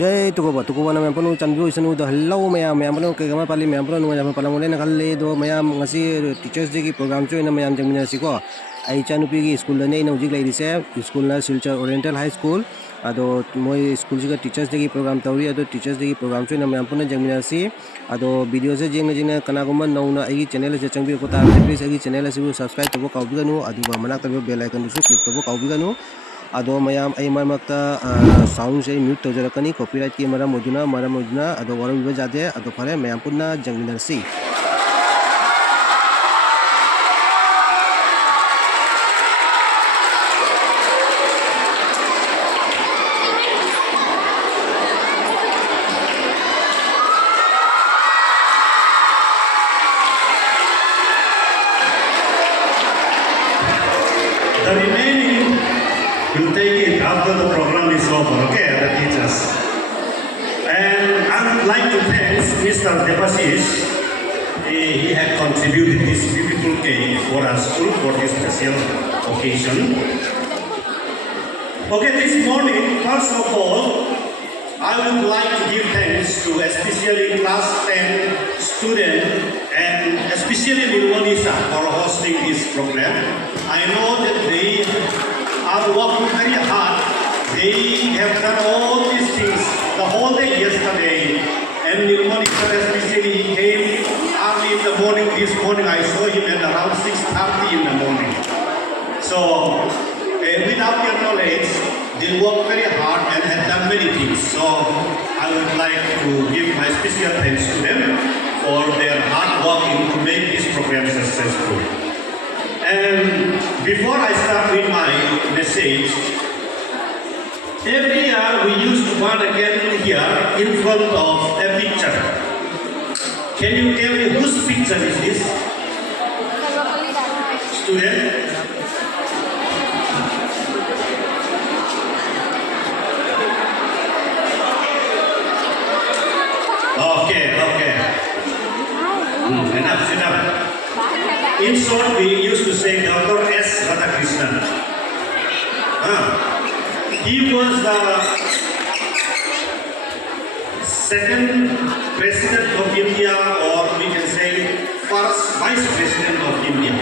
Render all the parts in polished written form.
Jai tukuba na mayam chandu isanu the hello mayam panu ke gama pali mayam panu mayam pala mole na kalle do mayam ngasi teachers day ki program chu na mayam jamina siko ai chanupi gi school ne na ujik lai rise school na Silchar Oriental High School ado moi school jiga teachers day ki program tawri ado teachers day ki program chu na mayam puna jamina si ado video se jing kana guma nauna ai channel se changbi ko ta please ai channel se subscribe to ko kaw biganu adu ba manak ta bell icon su click to ko kaw biganu ado mayam ay marmakta sound say mute to jarakani copyright ki maram moduna ado waram biba jade ado phare mayam punna jangminarsi. The remaining will take it after the program is over, okay, the teachers. And I would like to thank Mr. Debashish. He had contributed this beautiful cake for our school for this special occasion. Okay, this morning, first of all, I would like to give thanks to especially class 10 students and especially Nirmanisa for hosting this program. I know that they are working very hard. They have done all these things the whole day yesterday. And Nirmanisa especially he came early in the morning. This morning I saw him at around 6:30 in the morning. So without their knowledge, they work very hard and have done many things. So I would like to give my special thanks to them for their hard working to make this program successful. And before I start with my message, every year we used to one again here in front of a picture. Can you tell me whose picture is this? Student? Okay. Enough. In short, we used to say Dr. S. Radhakrishnan. He was the second president of India, or we can say first vice president of India.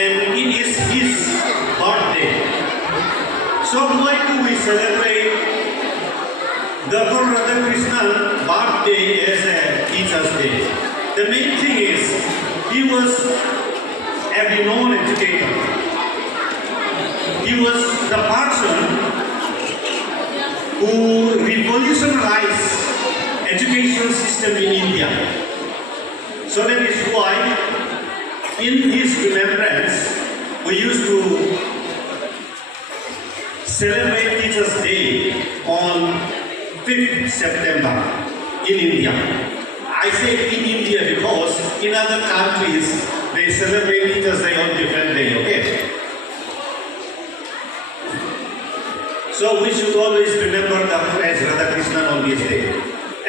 And it is his birthday. So why do we celebrate Dr. Radhakrishnan birthday as a teacher's day? The main thing is, he was a renowned educator. He was the person who revolutionized education system in India. So that is why, in his remembrance, we used to celebrate Teachers' Day on 5th September in India. I say in India because in other countries they celebrate Teachers' Day on different day, okay? So we should always remember Dr. S. Radhakrishnan on this day.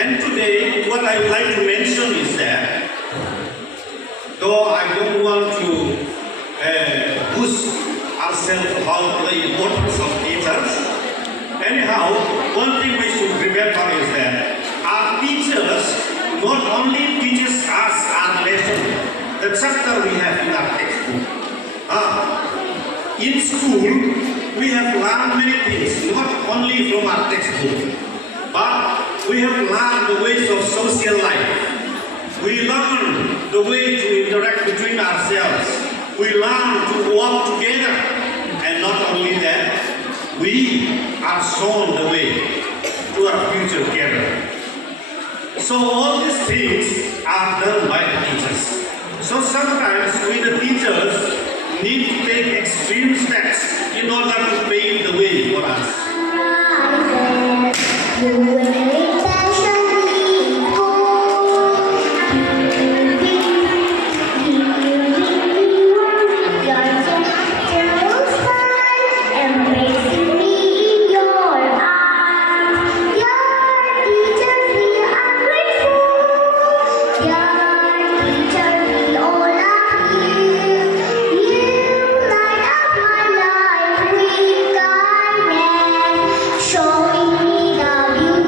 And today, what I would like to mention is that, though I don't want to boost ourselves about the importance of teachers, anyhow, one thing we should remember is that our teachers not only teaches us our lesson, the chapter we have in our textbook. In school, we have learned many things, not only from our textbook, but we have learned the ways of social life. We learn the way to interact between ourselves. We learn to work together. And not only that, we are shown the way to our future career. So all these things are done by the teachers. So sometimes we the teachers need to take extreme steps in order to pave the way for us. Showing me the beauty.